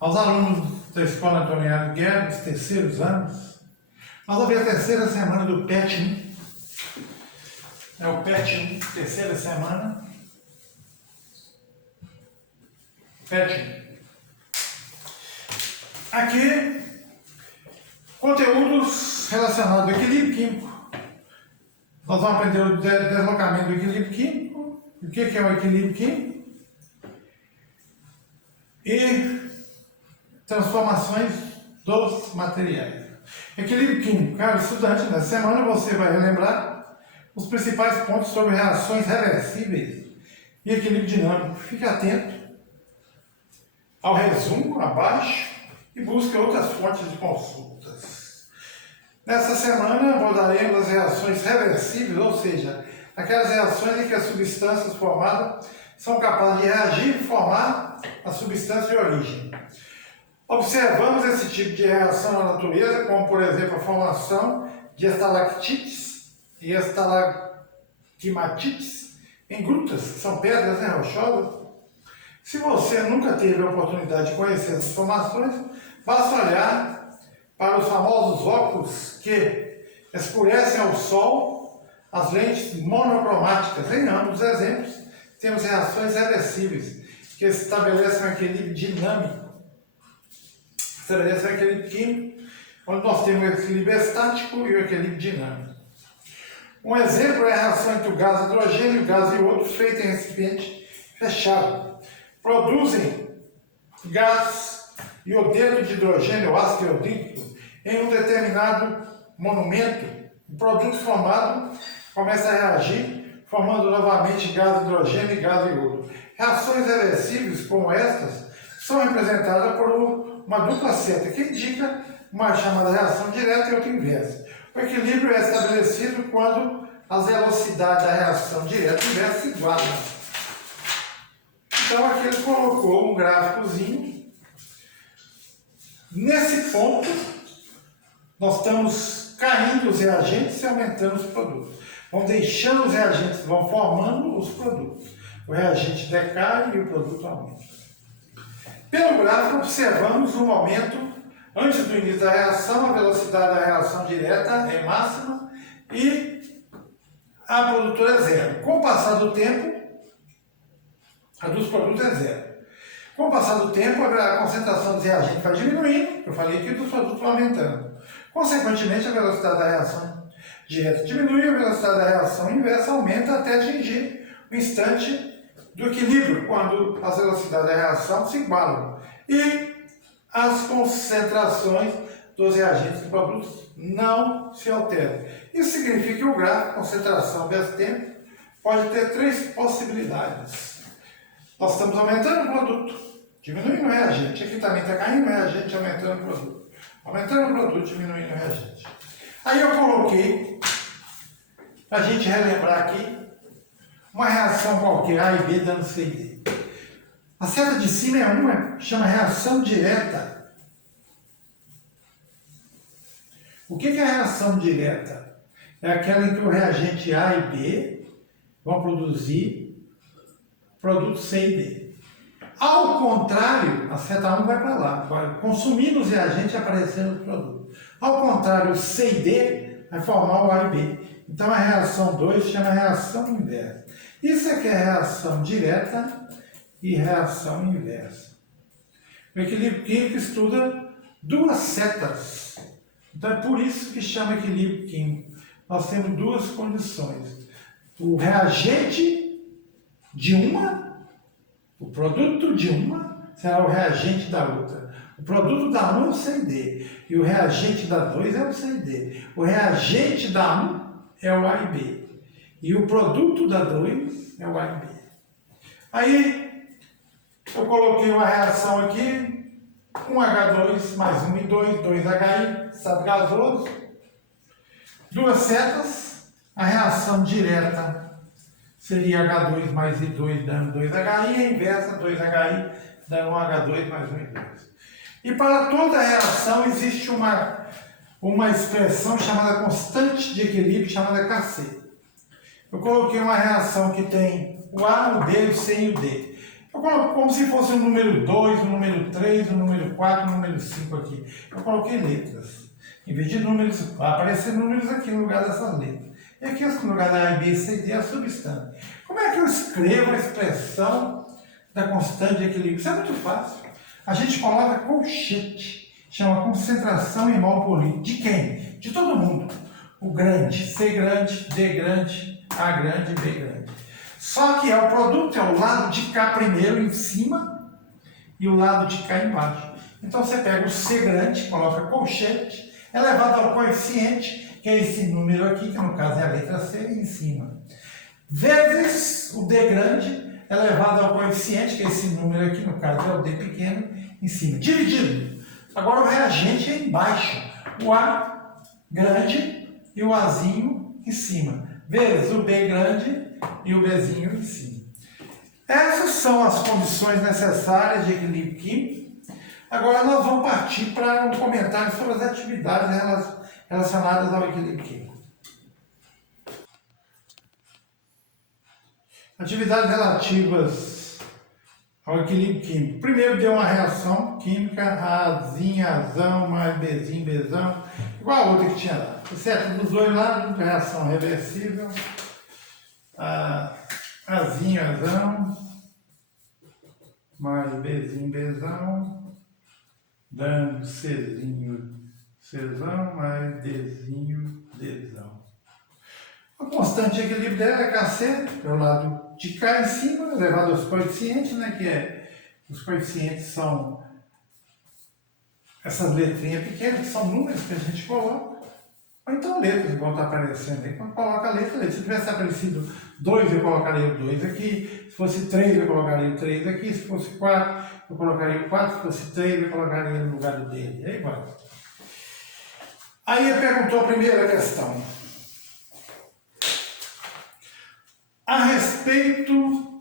Aos alunos da Escola Antoniano Guerra, dos terceiros anos, nós vamos ver a terceira semana do PET 1. É o PET 1, terceira semana. PET 1. Aqui, conteúdos relacionados ao equilíbrio químico. Nós vamos aprender o deslocamento do equilíbrio químico, o que é o equilíbrio químico, e transformações dos materiais. Equilíbrio químico. Cara, estudante, nessa semana você vai relembrar os principais pontos sobre reações reversíveis e equilíbrio dinâmico. Fique atento ao resumo abaixo e busque outras fontes de consultas. Nessa semana abordaremos as reações reversíveis, ou seja, aquelas reações em que as substâncias formadas são capazes de reagir e formar a substância de origem. Observamos esse tipo de reação na natureza, como por exemplo a formação de estalactites e estalagmatites em grutas, que são pedras rochosas. Se você nunca teve a oportunidade de conhecer essas formações, basta olhar para os famosos óculos que escurecem ao sol as lentes monocromáticas. Em ambos os exemplos, temos reações reversíveis que estabelecem um equilíbrio dinâmico. Estabelecem um equilíbrio químico, onde nós temos o equilíbrio estático e o equilíbrio dinâmico. Um exemplo é a reação entre o gás hidrogênio e o gás iodo feita em recipiente fechado. Produzem gás iodeto de hidrogênio, ácido iodídrico, em um determinado monumento. O produto formado começa a reagir, formando novamente gás hidrogênio e gás iodo. Reações reversíveis como estas são representadas por uma dupla seta, que indica uma chamada reação direta e outra inversa. O equilíbrio é estabelecido quando as velocidades da reação direta e inversa se igualam. Então aqui ele colocou um gráficozinho. Nesse ponto, nós estamos caindo os reagentes e aumentando os produtos. Vão deixando os reagentes, vão formando os produtos. O reagente decai e o produto aumenta. Pelo gráfico, observamos um aumento antes do início da reação, a velocidade da reação direta é máxima e a produtora é zero. Com o passar do tempo, a dos produtos é zero. Com o passar do tempo, a concentração dos reagentes vai diminuindo, eu falei que dos produtos vai aumentando. Consequentemente, a velocidade da reação direta diminui e a velocidade da reação inversa aumenta até atingir o instante do equilíbrio, quando as velocidades da reação se igualam e as concentrações dos reagentes e produtos não se alteram. Isso significa que o gráfico, concentração vezes tempo, pode ter três possibilidades. Nós estamos aumentando o produto, diminuindo o reagente. Aqui também está caindo o reagente, aumentando o produto. Aumentando o produto, diminuindo o reagente. Aí eu coloquei, para a gente relembrar aqui, uma reação qualquer, A e B dando C e D. A seta de cima é uma, chama reação direta. O que é a reação direta? É aquela em que o reagente A e B vão produzir produtos C e D. Ao contrário, a seta 1 vai para lá, vai consumindo os reagentes e aparecendo o produto. Ao contrário, o C e D vai formar o A e B. Então a reação 2 chama reação inversa. Isso aqui é reação direta e reação inversa. O equilíbrio químico estuda duas setas. Então é por isso que chama equilíbrio químico. Nós temos duas condições. O reagente de uma, o produto de uma, será o reagente da outra. O produto da 1 é o C e D. E o reagente da 2 é o C e D. O reagente da 1 é o A e B. E o produto da 2 é o A e B. Aí, eu coloquei uma reação aqui, 1H2 mais 1 e 2, 2HI, estado gasoso. Duas setas, a reação direta seria H2 mais I2 dando 2HI, e a inversa 2HI dando 1H2 mais 1 e 2. E para toda reação existe uma expressão chamada constante de equilíbrio, chamada Kc. Eu coloquei uma reação que tem o A, o B, o C e o D. Eu coloco como se fosse o número 2, o número 3, o número 4, o número 5 aqui. Eu coloquei letras. Em vez de números, vai aparecer números aqui no lugar dessas letras. E aqui no lugar da A, B, C e D é a substância. Como é que eu escrevo a expressão da constante de equilíbrio? Isso é muito fácil. A gente coloca colchete. Chama concentração em mol por litro. De quem? De todo mundo. O grande, C grande, D grande, A grande e B grande. Só que o produto é o lado de cá primeiro em cima e o lado de cá embaixo. Então você pega o C grande, coloca colchete, elevado ao coeficiente, que é esse número aqui, que no caso é a letra C, em cima. Vezes o D grande, elevado ao coeficiente, que é esse número aqui, no caso é o D pequeno, em cima. Dividido. Agora o reagente é embaixo. O A grande e o Azinho em cima. Vezes o B grande e o Bzinho em cima. Essas são as condições necessárias de equilíbrio químico. Agora nós vamos partir para um comentário sobre as atividades relacionadas ao equilíbrio químico. Atividades relativas ao equilíbrio químico. Primeiro deu uma reação química, Azinho, Azão, mais Bzinho, Bzão, igual a outra que tinha lá. Certo? Dos dois lados, reação reversível. Azinho, Azão, mais Bzinho, Bzão, dando Czinho, Czão, mais Dzinho, Dzão. A constante de equilíbrio dela é Kc, pelo lado de cá em cima, elevado aos coeficientes, né, que os coeficientes são essas letrinhas pequenas, que são números que a gente coloca. Ou então letras, igual está aparecendo aí. Quando coloca a letra, se tivesse aparecido 2, eu colocaria o 2 aqui. Se fosse 3, eu colocaria o 3 aqui. Se fosse 4, eu colocaria o 4. Se fosse 3, eu colocaria no lugar do dele. Aí vai. Aí ele perguntou a primeira questão. A respeito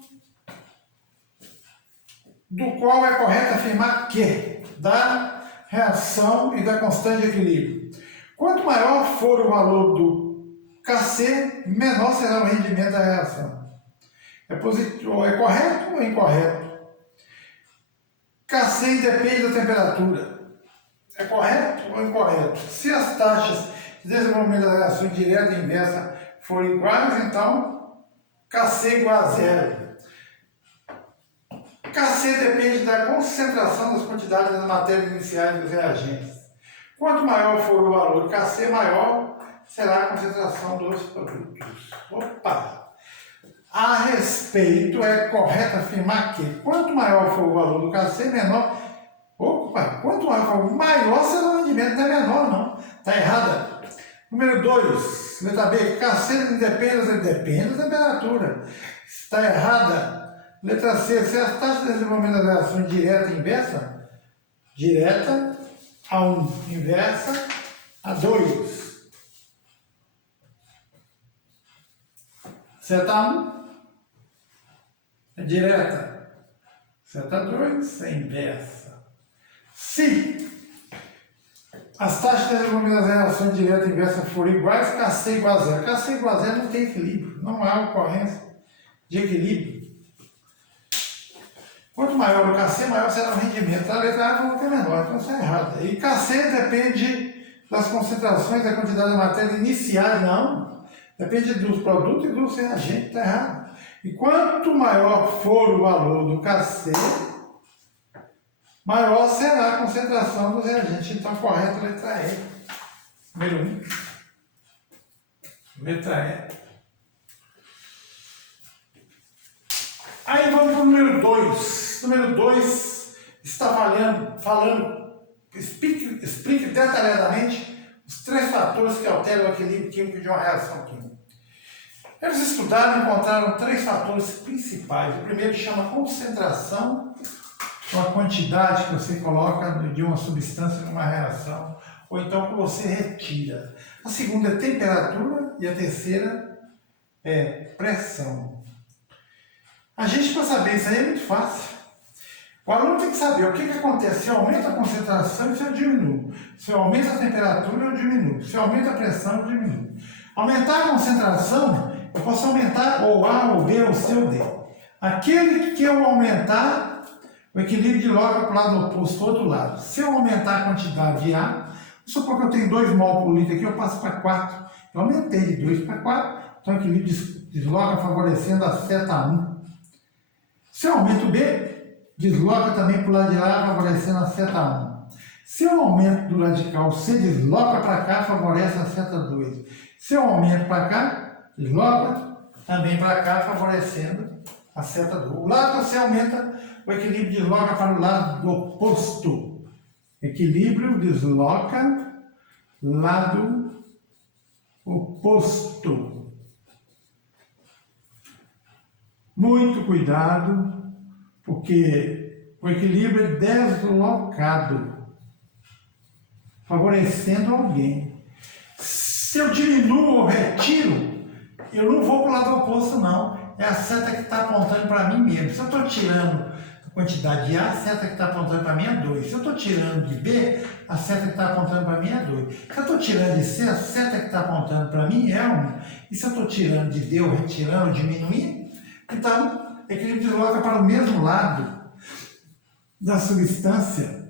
do qual é correto afirmar que da reação e da constante de equilíbrio. Quanto maior for o valor do Kc, menor será o rendimento da reação. É correto ou incorreto? Kc independe da temperatura. É correto ou incorreto? Se as taxas de desenvolvimento da reação direta e inversa forem iguais, então Kc igual a zero. Kc depende da concentração das quantidades das matérias iniciais dos reagentes. Quanto maior for o valor do Kc, maior será a concentração dos produtos. Opa! A respeito, é correto afirmar que quanto maior for o valor do Kc, menor... Opa! Quanto maior será o rendimento, não é menor, não. Está errada. Número 2, letra B, Kc depende da temperatura. Está errada. Letra C, se as taxas de desenvolvimento da reação direta e inversa, direta a 1, inversa a 2. Seta 1 é direta. Seta 2 é inversa. Se as taxas de desenvolvimento das reações direta e inversa forem iguais, Kc igual a zero. Kc igual a zero não tem equilíbrio. Não há ocorrência de equilíbrio. Quanto maior o Kc, maior será o rendimento. A letra A vai ter menor, então isso é errado. E Kc depende das concentrações da quantidade de matéria iniciais, não. Depende dos produtos e dos reagentes, está errado. E quanto maior for o valor do Kc, maior será a concentração dos reagentes. Então, correto, letra E. Número 1. Letra E. Aí vamos para o número 2. Número 2 está explique detalhadamente os 3 fatores que alteram o equilíbrio químico de uma reação química. Eles estudaram e encontraram 3 fatores principais. O primeiro chama concentração, ou a quantidade que você coloca de uma substância numa reação, ou então que você retira. A segunda é temperatura e a terceira é pressão. A gente, para saber isso aí, é muito fácil. O aluno tem que saber o que acontece se eu aumento a concentração e se eu diminuo. Se eu aumento a temperatura, eu diminuo. Se eu aumento a pressão, eu diminuo. Aumentar a concentração, eu posso aumentar ou A, ou B, ou C, ou D. Aquele que eu aumentar, o equilíbrio desloca para o lado oposto, do outro lado. Se eu aumentar a quantidade de A, vamos supor que eu tenho 2 mol por litro aqui, eu passo para 4. Eu aumentei de 2 para 4, então o equilíbrio desloca favorecendo a seta 1. Se eu aumento B, desloca também para o lado de lá, favorecendo a seta 1. Se eu aumento do radical C, desloca para cá, favorece a seta 2. Se eu aumento para cá, desloca também para cá, favorecendo a seta 2. O lado que você aumenta, o equilíbrio desloca para o lado oposto. Equilíbrio desloca, lado oposto. Muito cuidado, porque o equilíbrio é deslocado, favorecendo alguém. Se eu diminuo ou retiro, eu não vou para o lado oposto, não. É a seta que está apontando para mim mesmo. Se eu estou tirando a quantidade de A, a seta que está apontando para mim é 2. Se eu estou tirando de B, a seta que está apontando para mim é 2. Se eu estou tirando de C, a seta que está apontando para mim é 1. E se eu estou tirando de D, ou retirando, ou diminuindo, então o equilíbrio desloca para o mesmo lado da substância.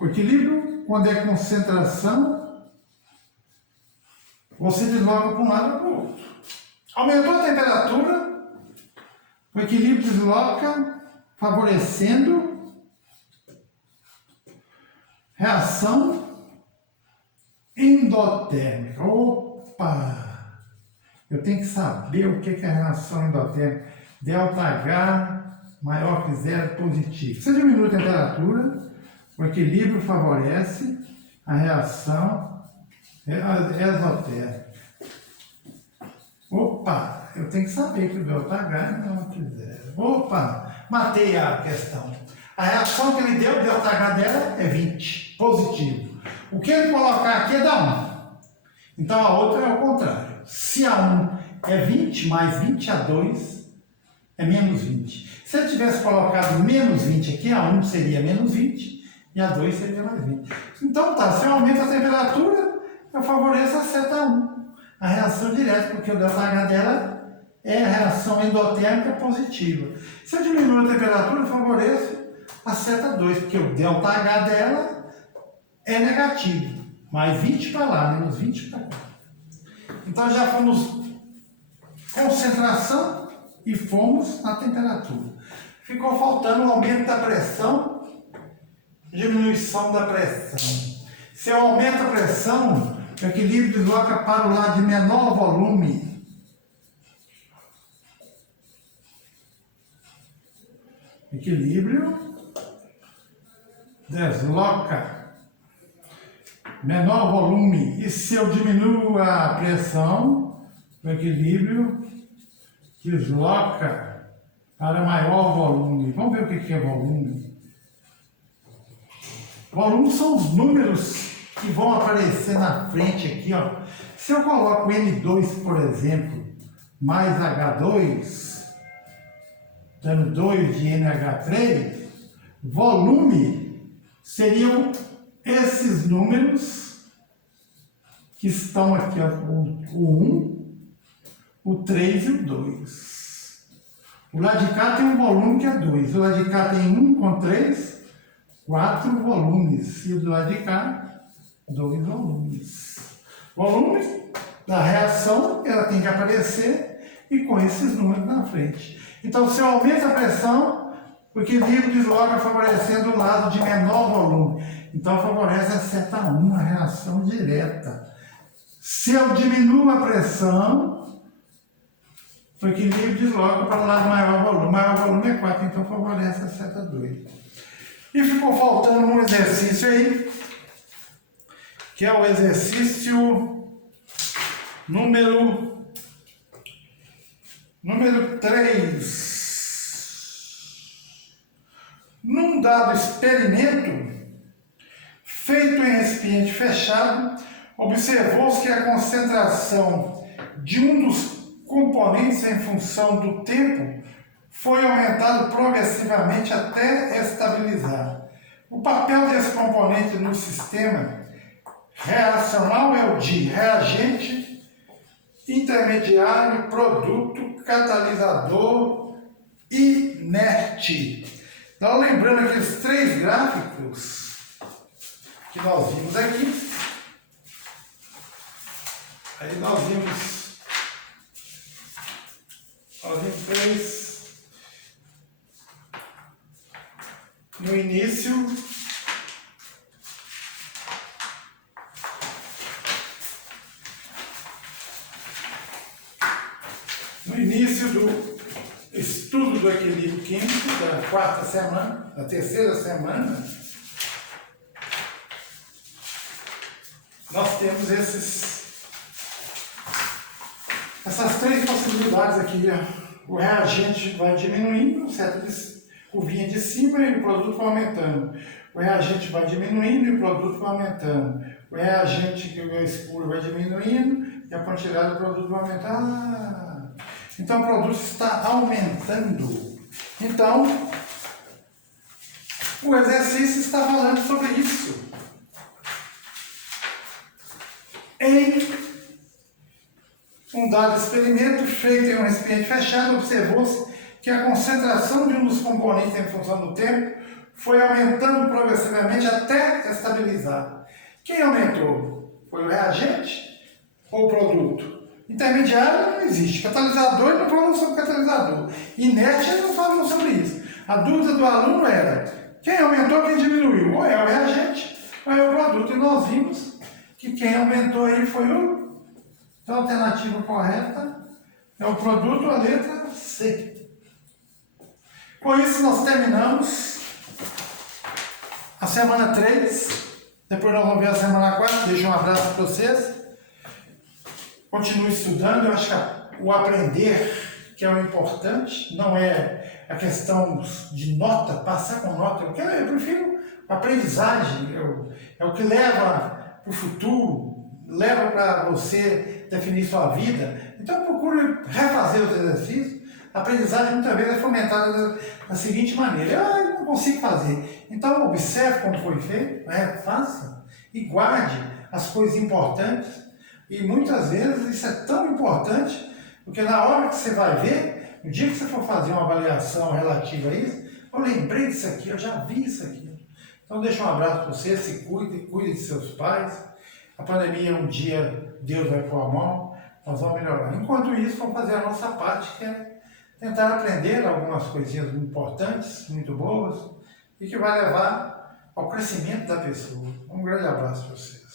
O equilíbrio, quando é concentração, você desloca para um lado ou para o outro. Aumentou a temperatura, o equilíbrio desloca, favorecendo reação endotérmica. Opa! Eu tenho que saber o que é a reação endotérmica. ΔH maior que zero positivo. Você diminui a temperatura, o equilíbrio favorece a reação exotérmica. Opa, eu tenho que saber que o ΔH é maior que zero. Opa, matei a questão. A reação que ele deu, o ΔH dela é 20, positivo. O que ele colocar aqui é da 1. Então a outra é o contrário. Se a 1 é 20, mais 20 a 2 é menos 20. Se ele tivesse colocado menos 20 aqui, a 1 seria menos 20 e a 2 seria mais 20. Então tá, se eu aumento a temperatura, eu favoreço a seta 1. A reação direta, porque o ΔH dela é a reação endotérmica positiva. Se eu diminuo a temperatura, eu favoreço a seta 2, porque o ΔH dela é negativo. Mais 20 para lá, menos 20 para cá. Então já fomos concentração e fomos na temperatura. Ficou faltando o aumento da pressão, diminuição da pressão. Se eu aumento a pressão, o equilíbrio desloca para o lado de menor volume. Equilíbrio desloca menor volume. E se eu diminuo a pressão, o equilíbrio desloca para maior volume. Vamos ver o que é volume. Volume são os números que vão aparecer na frente aqui, ó. Se eu coloco N2, por exemplo, mais H2, dando 2 de NH3, volume seriam esses números que estão aqui, ó, o 1, o 3 e o 2. O lado de cá tem um volume que é 2. O lado de cá tem 1 com 3, 4 volumes. E do lado de cá, 2 volumes. Volume da reação, ela tem que aparecer e com esses números na frente. Então, se eu aumento a pressão, o equilíbrio desloca favorecendo o lado de menor volume. Então, favorece a seta 1, a reação direta. Se eu diminuo a pressão, o equilíbrio desloca para o lado maior volume. O maior volume é 4, então favorece a seta 2. E ficou faltando um exercício aí, que é o exercício número 3. Num dado experimento, feito em recipiente fechado, observou-se que a concentração de um dos componentes em função do tempo foi aumentado progressivamente até estabilizar. O papel desse componente no sistema reacional é o de reagente intermediário, produto, catalisador, inerte. Então, lembrando aqueles 3 gráficos que nós vimos aqui, aí nós vimos 3 no início, do estudo do equilíbrio químico, da 4ª semana, da 3ª semana, nós temos essas 3 possibilidades aqui. O reagente vai diminuindo, curvinha de cima, e o produto vai aumentando. O reagente vai diminuindo e o produto vai aumentando. O reagente que é escuro vai diminuindo e a quantidade do produto vai aumentar. Então o produto está aumentando. Então, o exercício está falando sobre isso. Em um dado experimento feito em um recipiente fechado, observou-se que a concentração de um dos componentes em função do tempo foi aumentando progressivamente até estabilizar. Quem aumentou? Foi o reagente ou o produto? Intermediário não existe. Catalisador, ele não falou sobre catalisador. Inerte, ele não falou sobre isso. A dúvida do aluno era: quem aumentou, quem diminuiu? Ou é o reagente ou é o produto. E nós vimos que quem aumentou aí foi o... Então, a alternativa correta é o produto, a letra C. Com isso, nós terminamos a semana 3. Depois nós vamos ver a semana 4. Deixo um abraço para vocês. Continue estudando. Eu acho que o aprender que é o importante, não é a questão de nota, passar com nota. Eu prefiro a aprendizagem. É o que leva para o futuro, leva para você definir sua vida. Então procure refazer os exercícios. A aprendizagem muitas vezes é fomentada da seguinte maneira: eu não consigo fazer. Então observe como foi feito, faça e guarde as coisas importantes. E muitas vezes isso é tão importante, porque na hora que você vai ver, no dia que você for fazer uma avaliação relativa a isso, eu lembrei disso aqui, eu já vi isso aqui. Então deixa um abraço para você, se cuide de seus pais. A pandemia, um dia Deus vai pôr a mão, nós vamos melhorar. Enquanto isso, vamos fazer a nossa parte, que é tentar aprender algumas coisinhas muito importantes, muito boas, e que vai levar ao crescimento da pessoa. Um grande abraço para você.